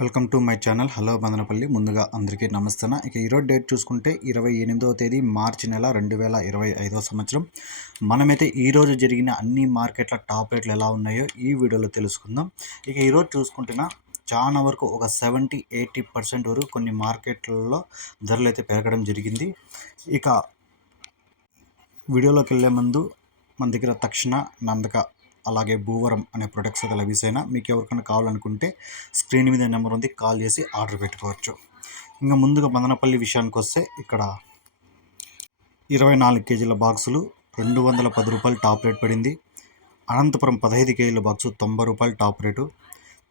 Welcome to my channel. Hello Madanapalle. ముందుగా అందరికీ నమస్తే ఇక ఈరోజు డేట్ చూసుకుంటే ఇరవై ఎనిమిదవ తేదీ మార్చి నెల రెండు వేల ఇరవై ఐదవ సంవత్సరం. మనమైతే ఈరోజు జరిగిన అన్ని మార్కెట్ల టాప్ రేట్లు ఎలా ఉన్నాయో ఈ వీడియోలో తెలుసుకుందాం. ఇక ఈరోజు చూసుకుంటున్నా చాలా వరకు ఒక సెవెంటీ ఎయిటీ పర్సెంట్ వరకు కొన్ని మార్కెట్లలో ధరలు అయితే పెరగడం జరిగింది. ఇక వీడియోలోకి వెళ్ళే ముందు మన దగ్గర తక్షణ నందక అలాగే భూవరం అనే ప్రొడక్ట్స్ అయితే లభిస్తాయినా మీకు ఎవరికైనా కావాలనుకుంటే స్క్రీన్ మీద నెంబర్ ఉంది కాల్ చేసి ఆర్డర్ పెట్టుకోవచ్చు. ఇంకా ముందుగా మదనపల్లి విషయానికి వస్తే ఇక్కడ ఇరవై నాలుగు కేజీల బాక్సులు రెండు వందల పది రూపాయలు టాప్ రేట్ పడింది. అనంతపురం పదహైదు కేజీల బాక్సు తొంభై రూపాయలు టాప్ రేటు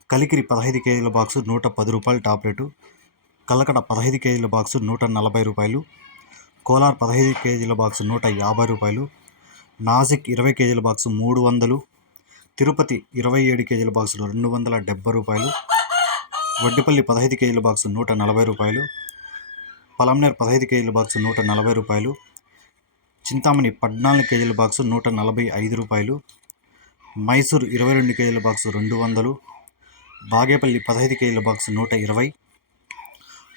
కలికిరి పదహైదు కేజీల బాక్సు నూట పది రూపాయలు టాప్ రేటు కలకడ పదహైదు కేజీల బాక్సు నూట నలభై రూపాయలు. కోలార్ పదహైదు కేజీల బాక్సు నూట యాభై రూపాయలు. నాసిక్ ఇరవై కేజీల బాక్సు మూడు వందలు. తిరుపతి ఇరవై ఏడు కేజీల బాక్సులు రెండు వందల డెబ్బై రూపాయలు వడ్డిపల్లి పదహైదు కేజీల బాక్సు నూట నలభై రూపాయలు పలంనేర్ పదహైదు కేజీల బాక్సు నూట నలభై రూపాయలు చింతామణి పద్నాలుగు కేజీల బాక్సు నూట నలభై ఐదు రూపాయలు మైసూర్ ఇరవై రెండు కేజీల బాక్సు రెండు వందలు బాగేపల్లి పదహైదు కేజీల బాక్సు నూట ఇరవై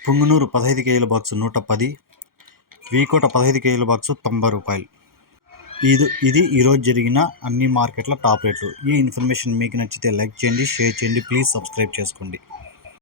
పుంగునూరు పదహైదు కేజీల బాక్సు నూట పది వీకోట పదహైదు కేజీల బాక్సు తొంభై రూపాయలు. ఇది ఇది ఈరోజు జరిగిన అన్ని మార్కెట్ల టాప్ రేట్లు. ఈ ఇన్ఫర్మేషన్ మీకు నచ్చితే లైక్ చేయండి షేర్ చేయండి ప్లీజ్ సబ్స్క్రైబ్ చేసుకోండి.